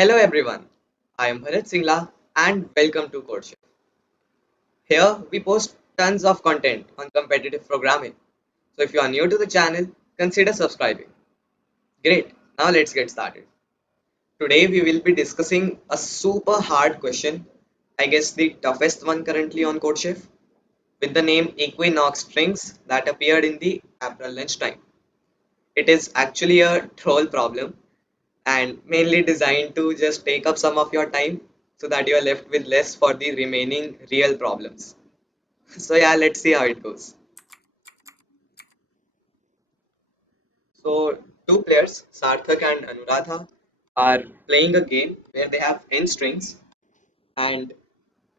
Hello everyone, I am Bharat Singla and welcome to CodeChef. Here we post tons of content on competitive programming. So if you are new to the channel, consider subscribing. Great, now let's get started. Today we will be discussing a super hard question, I guess the toughest one currently on CodeChef, with the name Equinox strings that appeared in the April Lunchtime. It is actually a troll problem and mainly designed to just take up some of your time so that you are left with less for the remaining real problems. So yeah, let's see how it goes. So two players, Sarthak and Anuradha, are playing a game where they have n strings, and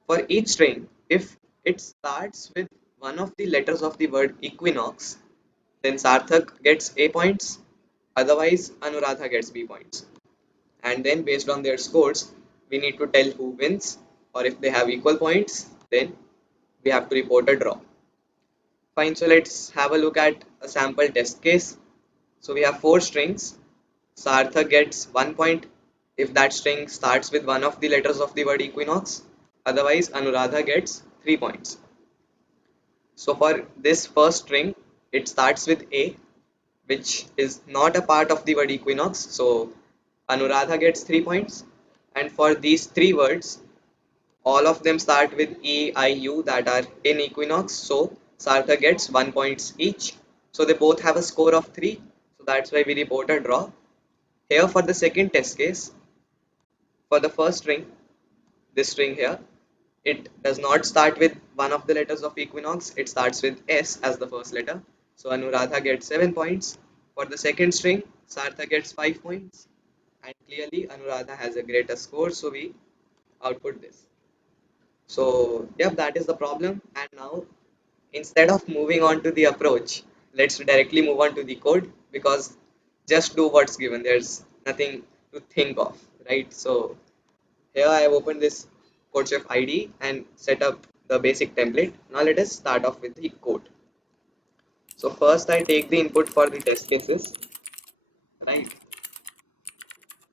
for each string, if it starts with one of the letters of the word equinox, then Sarthak gets A points, otherwise Anuradha gets B points. And then based on their scores, we need to tell who wins, or if they have equal points, then we have to report a draw. Fine, so let's have a look at a sample test case. So we have four strings. Sarthak gets 1 point if that string starts with one of the letters of the word equinox. Otherwise, Anuradha gets 3 points. So for this first string, it starts with A, which is not a part of the word equinox. So Anuradha gets 3 points. And for these three words, all of them start with E, I, U that are in equinox. So Sarthak gets 1 points each. So they both have a score of 3. So that's why we report a draw. Here for the second test case, for the first string, this string here, it does not start with one of the letters of equinox. It starts with S as the first letter. So Anuradha gets 7 points. For the second string, Sarthak gets 5 points. And clearly Anuradha has a greater score. So we output this. So, yep, that is the problem. And now, instead of moving on to the approach, let's directly move on to the code because just do what's given. There's nothing to think of, right? So, here I have opened this CodeChef ID and set up the basic template. Now, let us start off with the code. So, first I take the input for the test cases, right?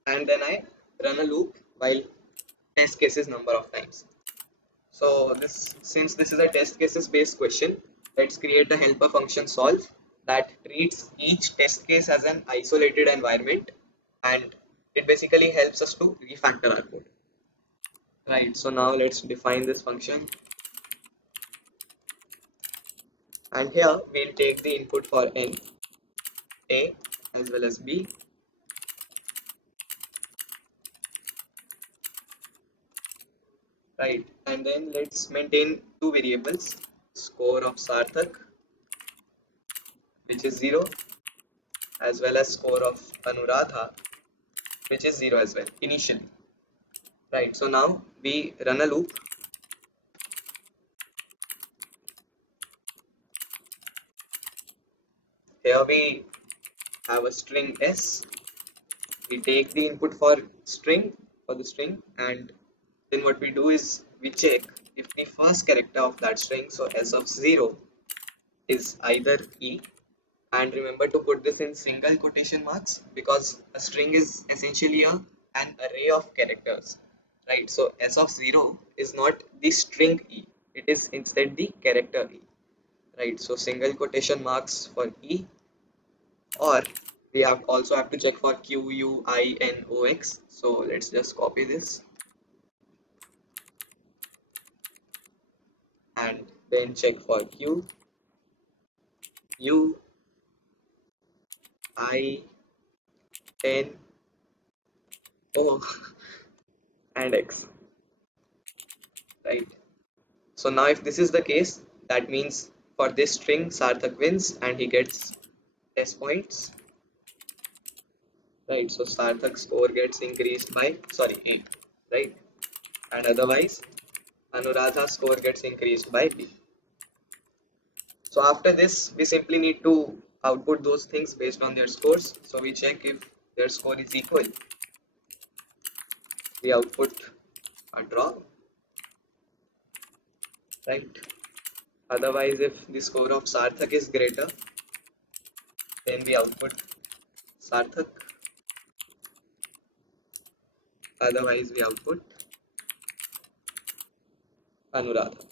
And then I run a loop while test cases number of times. So this, since this is a test cases based question, let's create a helper function solve that treats each test case as an isolated environment, and it basically helps us to refactor our code. Right, so now let's define this function, and here we'll take the input for n, A as well as B, right, and then let's maintain two variables, score of Sarthak, which is 0, as well as score of Anuradha, which is 0 as well initially. Right, so now we run a loop. Here we have a string s. We take the input for the string, and then what we do is we check if the first character of that string, so s of 0, is either e, and remember to put this in single quotation marks because a string is essentially an array of characters, right? So s of 0 is not the string e, it is instead the character e, right? So single quotation marks for e, or we have also have to check for q, u, I, n, o, x. So let's just copy this and then check for q, u, I, n, o, and x, right? So now if this is the case, that means for this string Sarthak wins and he gets test points, right? So Sarthak's score gets increased by 8, right? And otherwise Anuradha's score gets increased by B. So after this, we simply need to output those things based on their scores. So we check if their score is equal. We output a draw, right? Otherwise, if the score of Sarthak is greater, then we output Sarthak. Otherwise, we output Anuradha,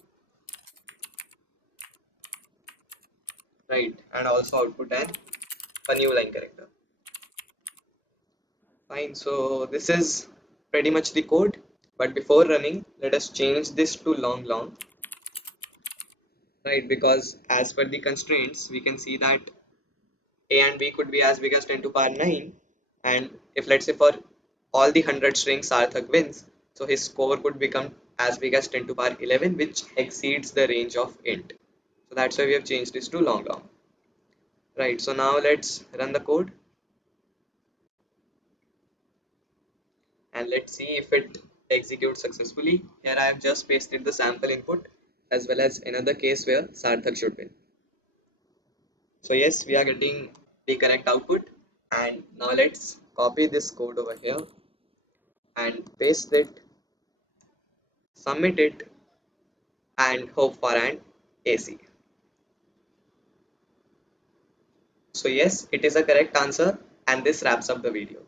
right? And also output a new line character. Fine. So this is pretty much the code. But before running, let us change this to long long, right? Because as per the constraints, we can see that A and B could be as big as 10 to power 9. And if let's say for all the 100 strings Sarthak wins, so his score could become as big as 10 to power 11, which exceeds the range of int. So that's why we have changed this to long long. Right, so now let's run the code and let's see if it executes successfully. Here I have just pasted the sample input as well as another case where Sarthak should win. So yes, we are getting the correct output. And now let's copy this code over here and paste it, submit it, and hope for an AC. So yes, it is a correct answer, and this wraps up the video.